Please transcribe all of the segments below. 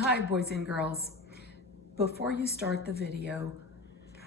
Hi, boys and girls. Before you start the video,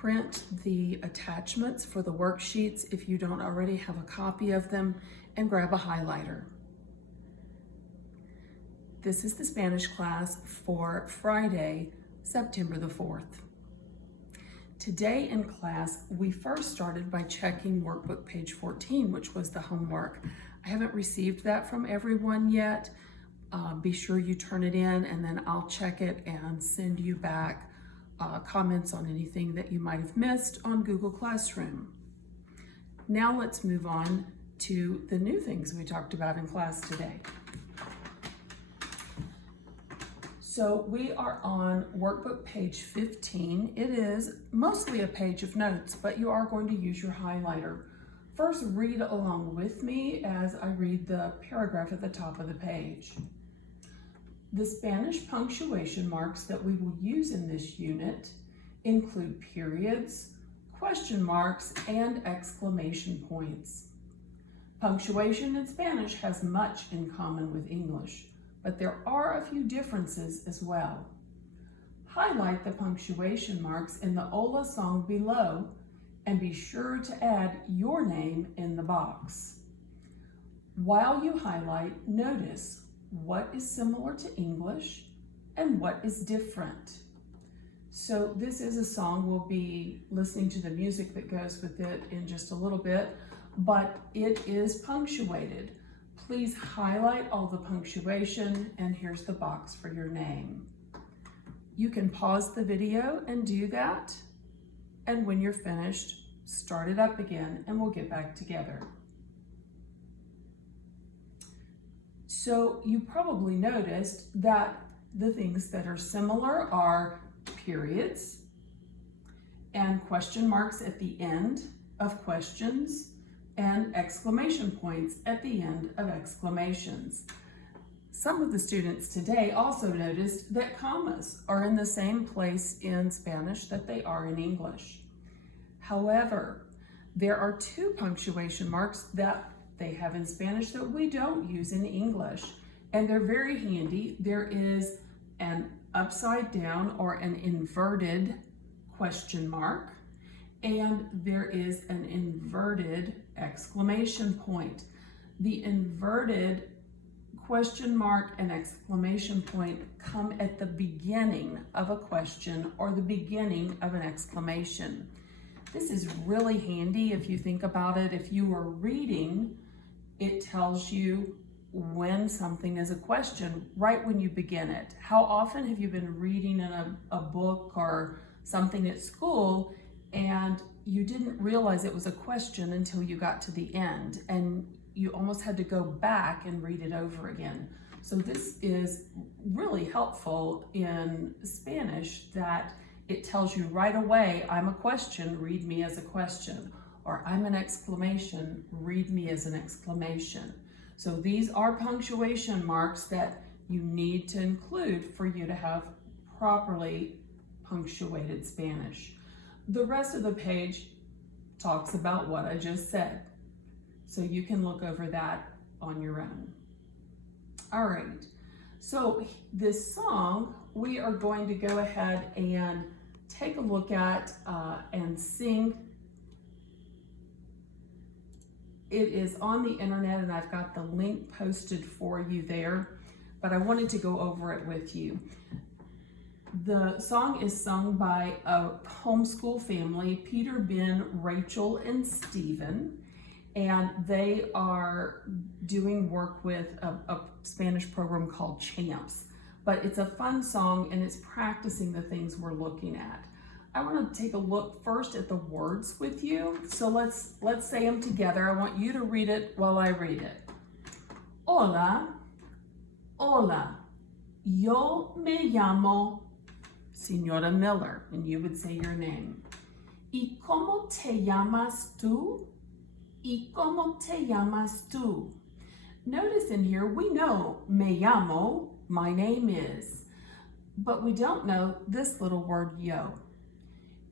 print the attachments for the worksheets if you don't already have a copy of them, and grab a highlighter. This is the Spanish class for Friday, September the 4th. Today in class, we first started by checking workbook page 14, which was the homework. I haven't received that from everyone yet. Be sure you turn it in, and then I'll check it and send you back comments on anything that you might have missed on Google Classroom. Now let's move on to the new things we talked about in class today. So we are on workbook page 15. It is mostly a page of notes, but you are going to use your highlighter. First, read along with me as I read the paragraph at the top of the page. The Spanish punctuation marks that we will use in this unit include periods, question marks, and exclamation points. Punctuation in Spanish has much in common with English, but there are a few differences as well. Highlight the punctuation marks in the Hola song below and be sure to add your name in the box. While you highlight, notice what is similar to English and what is different. So this is a song. We'll be listening to the music that goes with it in just a little bit, but it is punctuated. Please highlight all the punctuation, and here's the box for your name. You can pause the video and do that, and when you're finished, start it up again and we'll get back together. So you probably noticed that the things that are similar are periods and question marks at the end of questions and exclamation points at the end of exclamations. Some of the students today also noticed that commas are in the same place in Spanish that they are in English. However, there are two punctuation marks that they have in Spanish that we don't use in English, and they're very handy. There is an upside down or an inverted question mark, and there is an inverted exclamation point. The inverted question mark and exclamation point come at the beginning of a question or the beginning of an exclamation. This is really handy if you think about it. If you are reading, it tells you when something is a question right when you begin it. How often have you been reading in a book or something at school and you didn't realize it was a question until you got to the end and you almost had to go back and read it over again? So this is really helpful in Spanish, that it tells you right away, I'm a question, read me as a question, or I'm an exclamation, read me as an exclamation. So these are punctuation marks that you need to include for you to have properly punctuated Spanish. The rest of the page talks about what I just said, so you can look over that on your own. All right, so this song, we are going to go ahead and take a look at and sing. It is on the internet, and I've got the link posted for you there, but I wanted to go over it with you. The song is sung by a homeschool family, Peter, Ben, Rachel, and Stephen, and they are doing work with a Spanish program called Champs. But it's a fun song, and it's practicing the things we're looking at. I want to take a look first at the words with you. So let's say them together. I want you to read it while I read it. Hola, hola, yo me llamo Señora Miller, and you would say your name. ¿Y cómo te llamas tú? ¿Y cómo te llamas tú? Notice in here, we know me llamo, my name is, but we don't know this little word yo.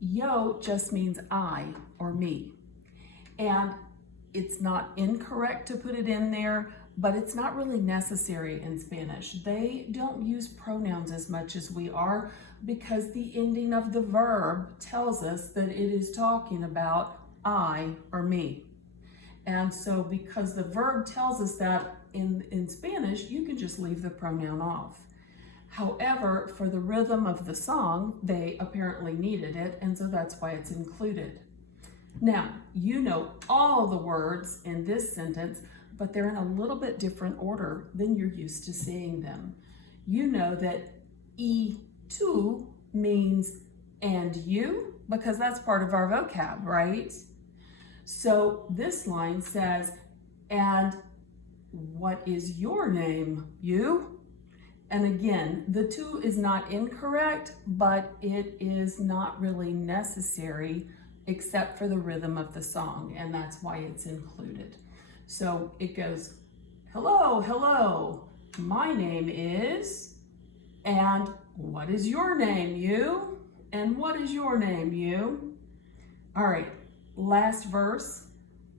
Yo just means I or me. And it's not incorrect to put it in there, but it's not really necessary in Spanish. They don't use pronouns as much as we are because the ending of the verb tells us that it is talking about I or me. And so because the verb tells us that in Spanish, you can just leave the pronoun off. However, for the rhythm of the song, they apparently needed it, and so that's why it's included. Now, you know all the words in this sentence, but they're in a little bit different order than you're used to seeing them. You know that y tú means and you, because that's part of our vocab, right? So this line says, and what is your name, you? And again, the tú is not incorrect, but it is not really necessary except for the rhythm of the song, and that's why it's included. So it goes, hello, hello, my name is, and what is your name, you? And what is your name, you? All right, last verse,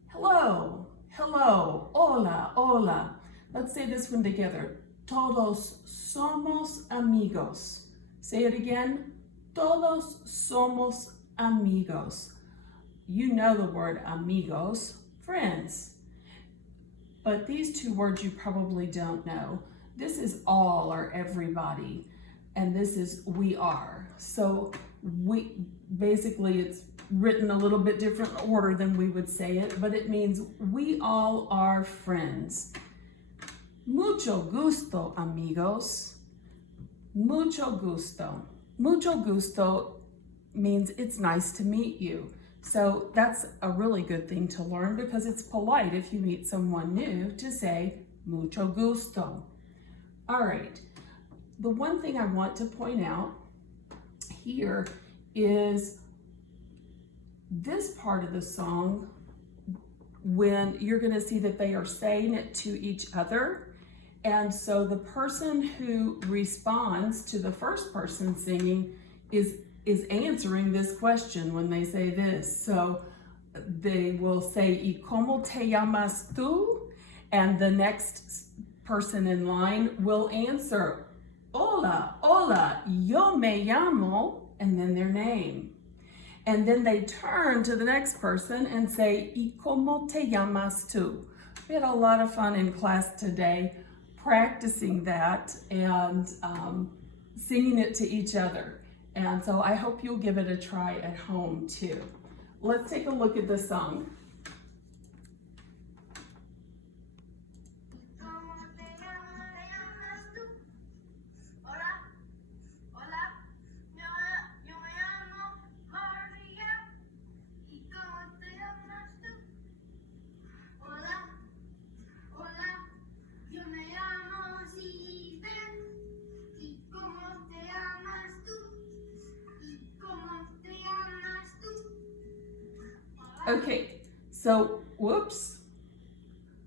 hello, hello, hola, hola. Let's say this one together. Todos somos amigos. Say it again. Todos somos amigos. You know the word amigos, friends. But these two words you probably don't know. This is all or everybody, and this is we are. So we basically it's written a little bit different order than we would say it, but it means we all are friends. Mucho gusto, amigos. Mucho gusto. Mucho gusto means it's nice to meet you. So that's a really good thing to learn because it's polite if you meet someone new to say mucho gusto. All right. The one thing I want to point out here is this part of the song when you're going to see that they are saying it to each other. And so the person who responds to the first person singing is answering this question when they say this. So they will say, ¿Y cómo te llamas tú? And the next person in line will answer, Hola, hola, yo me llamo, and then their name. And then they turn to the next person and say, ¿Y cómo te llamas tú? We had a lot of fun in class today practicing that and singing it to each other. And so I hope you'll give it a try at home too. Let's take a look at the song. Okay, so whoops.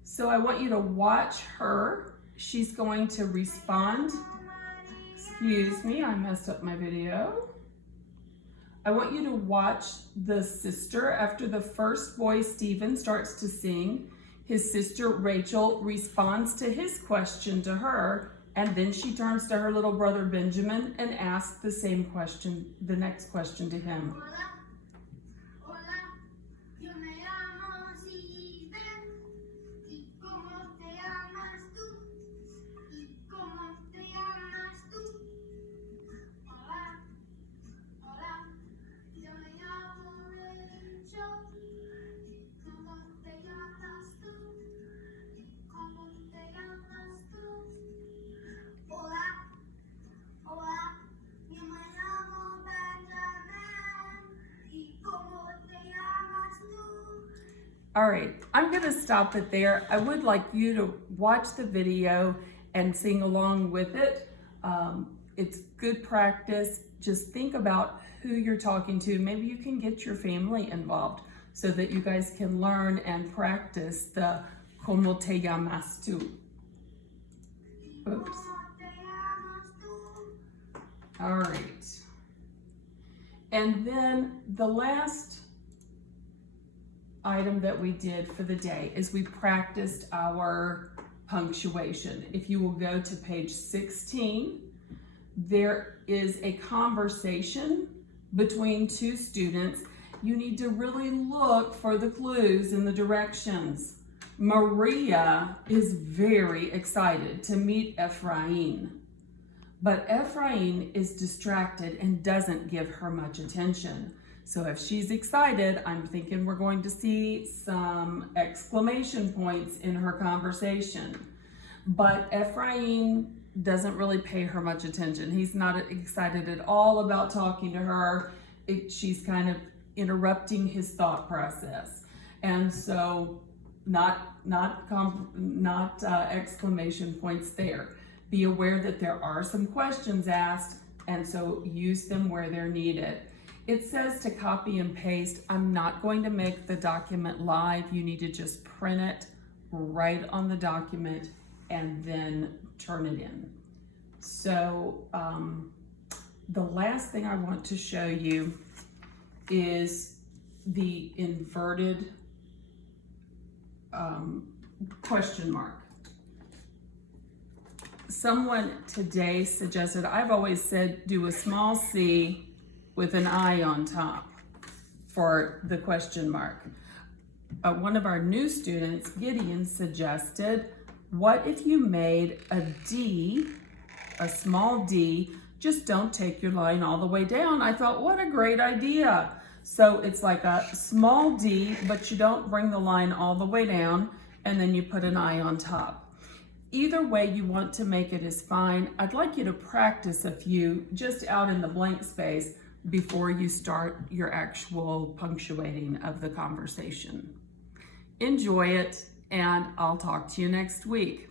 So I want you to watch her. She's going to respond. Excuse me, I messed up my video. I want you to watch the sister. After the first boy, Stephen, starts to sing, his sister, Rachel, responds to his question to her, and then she turns to her little brother, Benjamin, and asks the same question, the next question to him. All right, I'm going to stop it there. I would like you to watch the video and sing along with it. It's good practice. Just think about who you're talking to. Maybe you can get your family involved so that you guys can learn and practice the ¿Cómo te llamas tú? Oops. All right. And then the last item that we did for the day is we practiced our punctuation. If you will go to page 16, there is a conversation between two students. You need to really look for the clues and the directions. Maria is very excited to meet Ephraim, but Ephraim is distracted and doesn't give her much attention. So if she's excited, I'm thinking we're going to see some exclamation points in her conversation. But Ephraim doesn't really pay her much attention. He's not excited at all about talking to her. She's kind of interrupting his thought process. And so not exclamation points there. Be aware that there are some questions asked, and so use them where they're needed. It says to copy and paste. I'm not going to make the document live. You need to just print it, write on the document, and then turn it in. So the last thing I want to show you is the inverted question mark. Someone today suggested, I've always said do a small c with an I on top for the question mark. One of our new students, Gideon, suggested, what if you made a D, a small d, just don't take your line all the way down? I thought, what a great idea. So it's like a small d, but you don't bring the line all the way down, and then you put an I on top. Either way you want to make it is fine. I'd like you to practice a few just out in the blank space before you start your actual punctuating of the conversation. Enjoy it, and I'll talk to you next week.